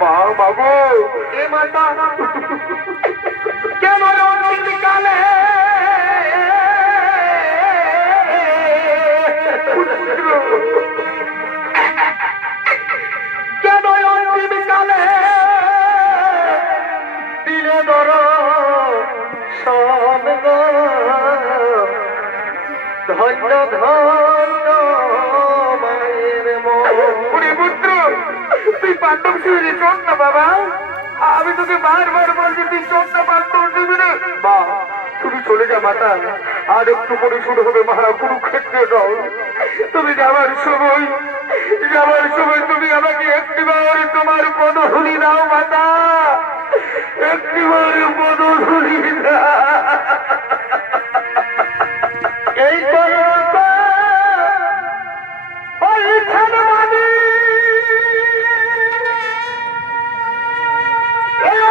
মা বাবু। এ মাতা। কেন কালে? কেন কালে? দিলে ধর সব ধন্য ধন্য। তুই পাণ্ডব শিবিরে চল না বাবা, আমি তোকে বারবার বলছি, তুই চল না পাণ্ডব শিবিরে বা তুমি চলে যা মাতা, আর একটু পরে শুরু হবে মহারা কুরুক্ষেত্রে দল। তুমি যাবার সময় যাবার সময় তুমি আমাকে একটিবার তোমার পদধূলি দাও মাতা। একটিবার